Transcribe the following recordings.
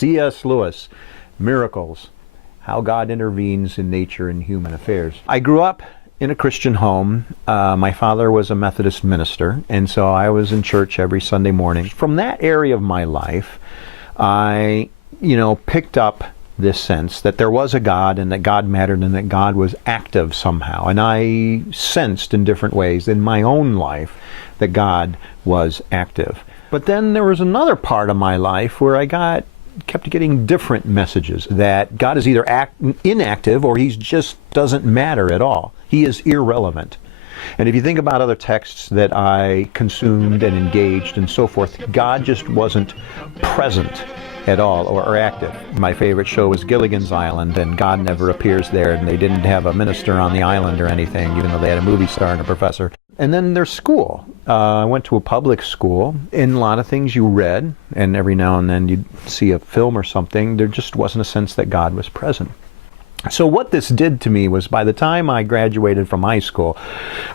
C.S. Lewis, Miracles, How God Intervenes in Nature and Human Affairs. I grew up in a Christian home. My father was a Methodist minister, and so I was in church every Sunday morning. From that area of my life, I, picked up this sense that there was a God and that God mattered and that God was active somehow. And I sensed in different ways in my own life that God was active. But then there was another part of my life where I kept getting different messages that God is either inactive or he just doesn't matter at all. He is irrelevant. And if you think about other texts that I consumed and engaged and so forth, God just wasn't present at all or active. My favorite show was Gilligan's Island, and God never appears there, and they didn't have a minister on the island or anything, even though they had a movie star and a professor. And then there's school. I went to a public school. In a lot of things you read, and every now and then you'd see a film or something, there just wasn't a sense that God was present. So what this did to me was, by the time I graduated from high school,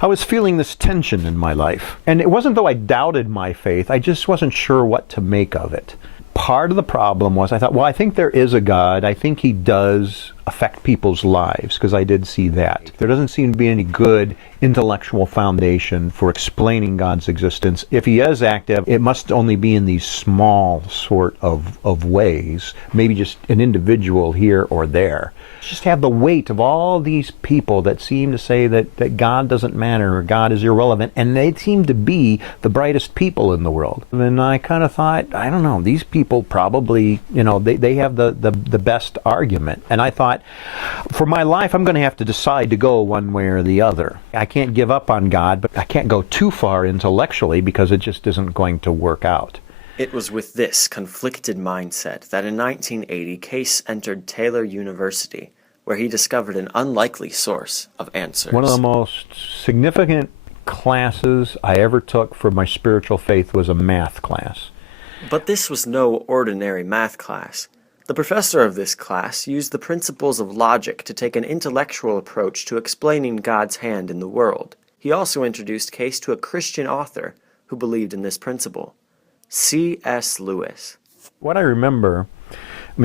I was feeling this tension in my life. And it wasn't though I doubted my faith, I just wasn't sure what to make of it. Part of the problem was I thought, well, I think there is a God. I think he does affect people's lives, because I did see that. There doesn't seem to be any good intellectual foundation for explaining God's existence. If he is active, it must only be in these small sort of ways, maybe just an individual here or there. Just have the weight of all these people that seem to say that God doesn't matter or God is irrelevant, and they seem to be the brightest people in the world. And I kind of thought, I don't know, these people probably, they have the best argument. And I thought, for my life, I'm going to have to decide to go one way or the other. I can't give up on God, but I can't go too far intellectually because it just isn't going to work out. It was with this conflicted mindset that in 1980 Case entered Taylor University, where he discovered an unlikely source of answers. One of the most significant classes I ever took for my spiritual faith was a math class. But this was no ordinary math class. The professor of this class used the principles of logic to take an intellectual approach to explaining God's hand in the world. He also introduced Case to a Christian author who believed in this principle, C.S. Lewis. What I remember,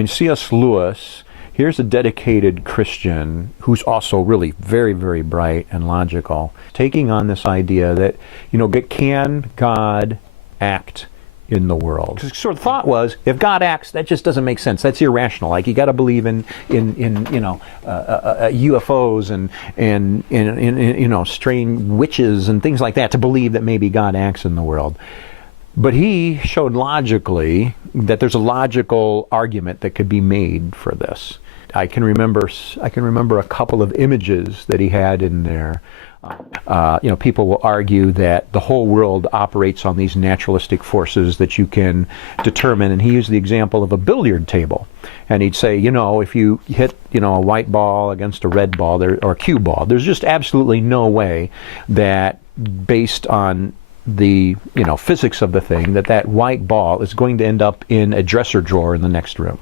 C.S. Lewis, here's a dedicated Christian who's also really very, very bright and logical, taking on this idea that, can God act in the world? So the thought was, if God acts, that just doesn't make sense. That's irrational. Like, you got to believe in UFOs and strange witches and things like that to believe that maybe God acts in the world. But he showed logically that there's a logical argument that could be made for this. I can remember a couple of images that he had in there. People will argue that the whole world operates on these naturalistic forces that you can determine, and he used the example of a billiard table. And he'd say, if you hit, a white ball against a red ball or a cue ball, there's just absolutely no way that, based on the physics of the thing, that white ball is going to end up in a dresser drawer in the next room.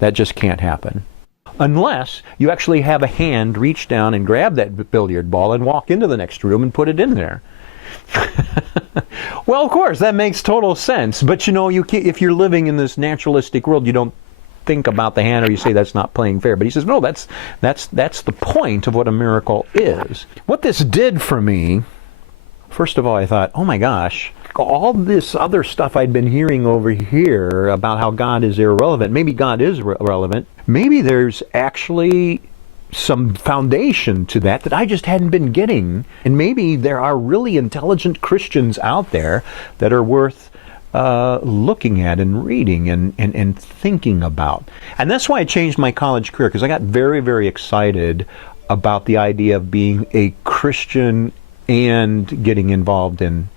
That just can't happen. Unless you actually have a hand reach down and grab that billiard ball and walk into the next room and put it in there. Well, of course, that makes total sense. But if you're living in this naturalistic world, you don't think about the hand, or you say that's not playing fair. But he says, no, that's the point of what a miracle is. What this did for me, first of all, I thought, oh my gosh, all this other stuff I'd been hearing over here about how God is irrelevant, maybe God is relevant. Maybe there's actually some foundation to that I just hadn't been getting. And maybe there are really intelligent Christians out there that are worth looking at and reading and thinking about. And that's why I changed my college career, because I got very, very excited about the idea of being a Christian and getting involved in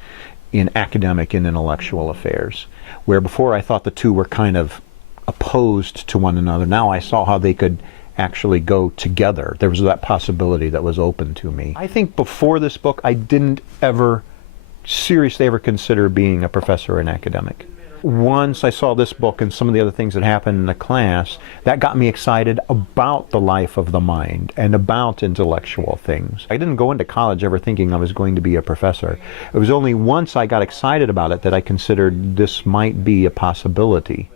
academic and intellectual affairs, where before I thought the two were kind of opposed to one another. Now I saw how they could actually go together. There was that possibility that was open to me. I think before this book, I didn't ever seriously consider being a professor or an academic. Once I saw this book and some of the other things that happened in the class, that got me excited about the life of the mind and about intellectual things. I didn't go into college ever thinking I was going to be a professor. It was only once I got excited about it that I considered this might be a possibility.